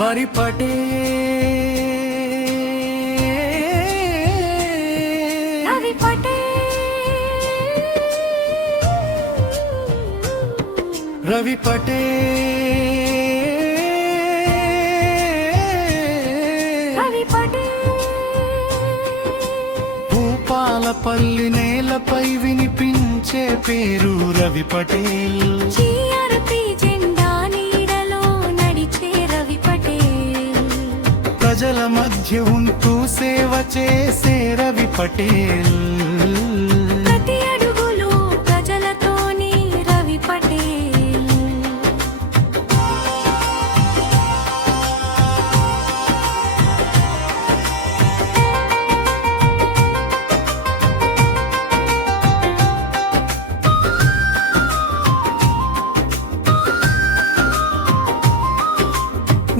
రవి పటేల్ భూపాలపల్లి నేలపై వినిపించే పేరు రవి పటేల్. ప్రజల మధ్య ఉంటూ సేవ చేసే రవి పటేల్. ప్రతి అడుగులో ప్రజలతోని రవి పటేల్.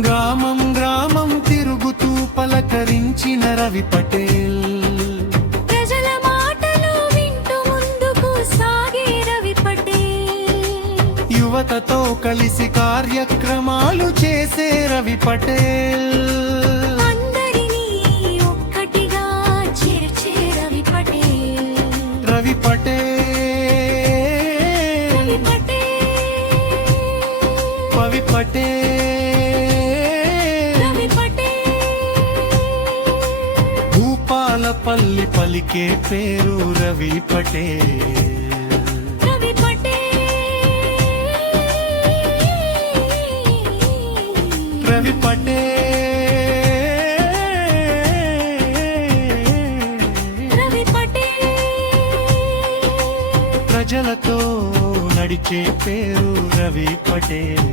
గ్రామం గ్రామం తిరుగుతూ పలకరించిన రవి పటేల్. ప్రజల మాటలు వింటూ ముందుకు సాగే రవి పటేల్. యువతతో కలిసి కార్యక్రమాలు చేసే రవి పటేల్. అందరినీ ఒక్కటిగా చేర్చే రవి పటేల్. రవి పటేల్ రవి పటేల్ రవి పటేల్ భూపాలపల్లి పలికే పేరు రవి పటేల్. రవి పటేల్ రవి పటేల్ రవి పటేల్ ప్రజలతో నడిచే పేరు రవి పటేల్.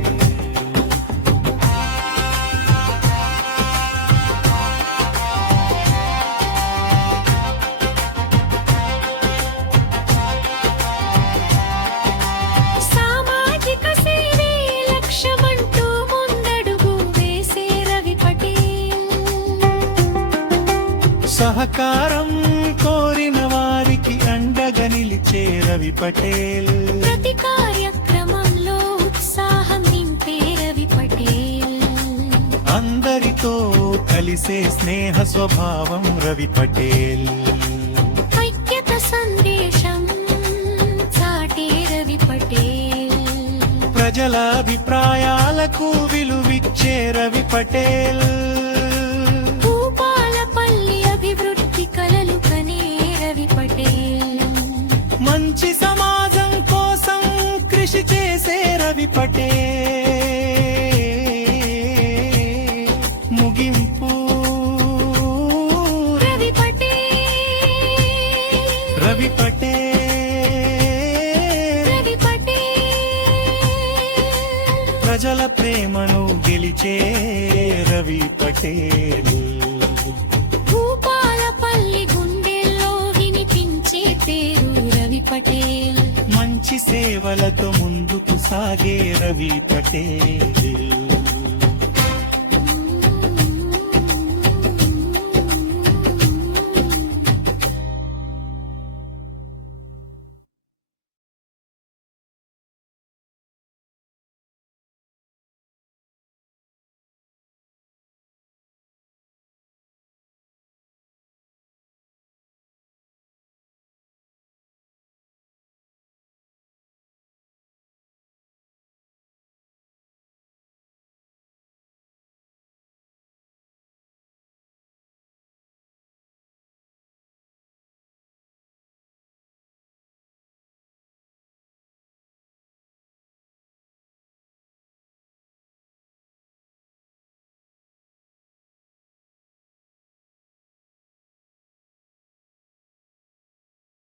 సామాజిక సేవే లక్ష్యమంటూ ముందడుగు వేసే రవి పటేల్. సహకారం కోరిన వారికి అండగా నిలిచే రవి పటేల్. ప్రతి కార్యక్రమంలో ఉత్సాహం నింపే రవి పటేల్. అందరితో కలిసే స్నేహ స్వభావం రవి పటేల్. ఐక్యత సందేశం చాటే రవి పటేల్. ప్రజల అభిప్రాయాలకు విలువిచ్చే రవి పటేల్. భూపాలపల్లి అభివృద్ధి కలలు కనే రవి పటేల్. మంచి సమాజం కోసం కృషి చేసే రవి పటేల్. ముగింపు రవి పటేల్ రవి పటేల్ రవి పటేల్ ప్రజల ప్రేమను గెలిచే రవి పటేల్. భూపాలపల్లి గుండెల్లో వినిపించే పేరు రవి పటేల్. మంచి సేవలతో ముందుకు సాగే రవి పటేల్.